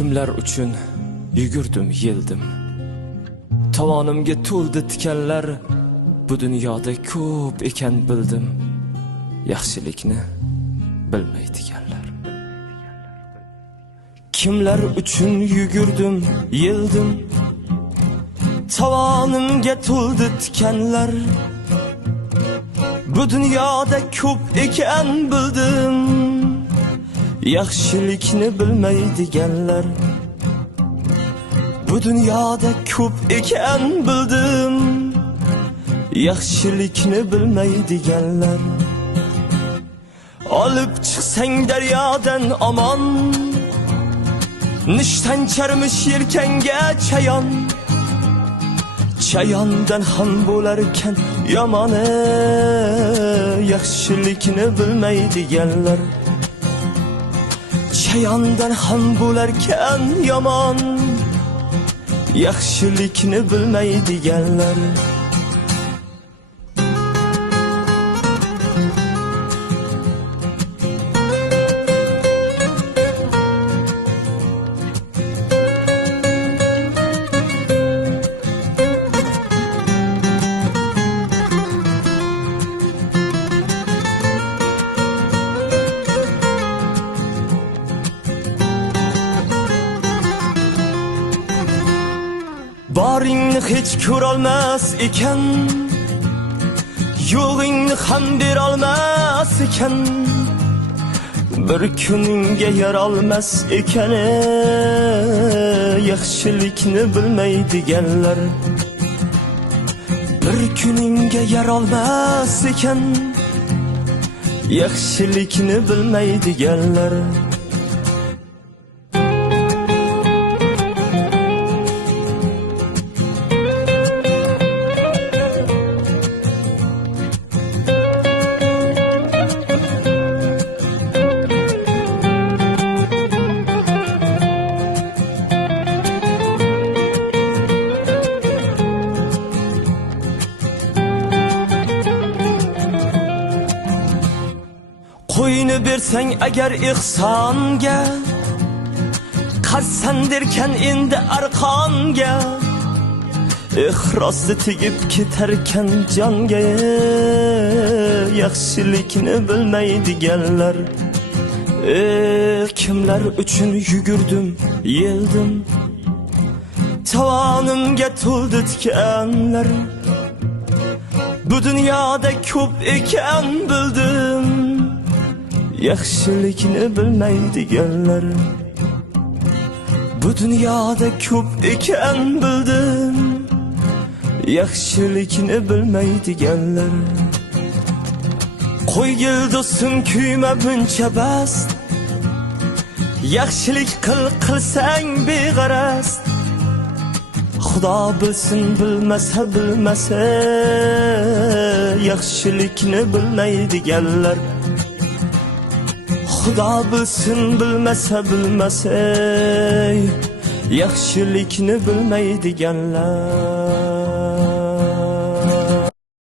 Kimlar uchun yugurdim, yeldim. Tovonimga to'ldi tikanlar. Bu dunyoda ko'p ekan bildim. Yaxshilikni bilmaydiganlar. Kimlar uchun yugurdim, yeldim. Tovonimga to'ldi tikanlar. Bu dunyoda ko'p ekan bildim. Yaxshilikni bilmaydiganlar. Bu dunyoda ko'p ekan bildim. Yaxshilikni bilmaydiganlar. Olib chiqsang daryodan omon, nishtan charmish yelkanga chayon. Chayondan ham bo'larkan yomoni, yaxshilikni bilmaydiganlar. Chayondan ham bo'larkan yomon, yaxshilikni bilmaydiganlar. Boringni hech ko'rolmas ekan, yo'g'ingni ham berolmas ekan. Bir kuningga yarolmas ekan, yaxshilikni bilmaydiganlar. Bir kuningga yarolmas ekan, yaxshilikni bilmaydiganlar. Qo'yni bersang agar ihsonga, qarsan derkan endi arqonga. Ixrosni tegib ketarkan jonga, yaxshilikni bilmaydiganlar. Kimlar uchun yugurdim, yeldim. Tovonimga to'ldi tikanlar. Bu dunyoda ko'p ekan bildim. Yaxshilikni bilmaydiganlar. Bu dunyoda ko'p ekan bildim. Yaxshilikni bilmaydiganlar. Qo'ygil do'stim, kuyma buncha bas. Yaxshilik qilsang beg'araz. Xudo bilsin, bilmasa bilmasa, yaxshilikni bilmaydiganlar. Xudo bilsin, bilmasa bilmasa, yaxshilikni bilmaydiganlar.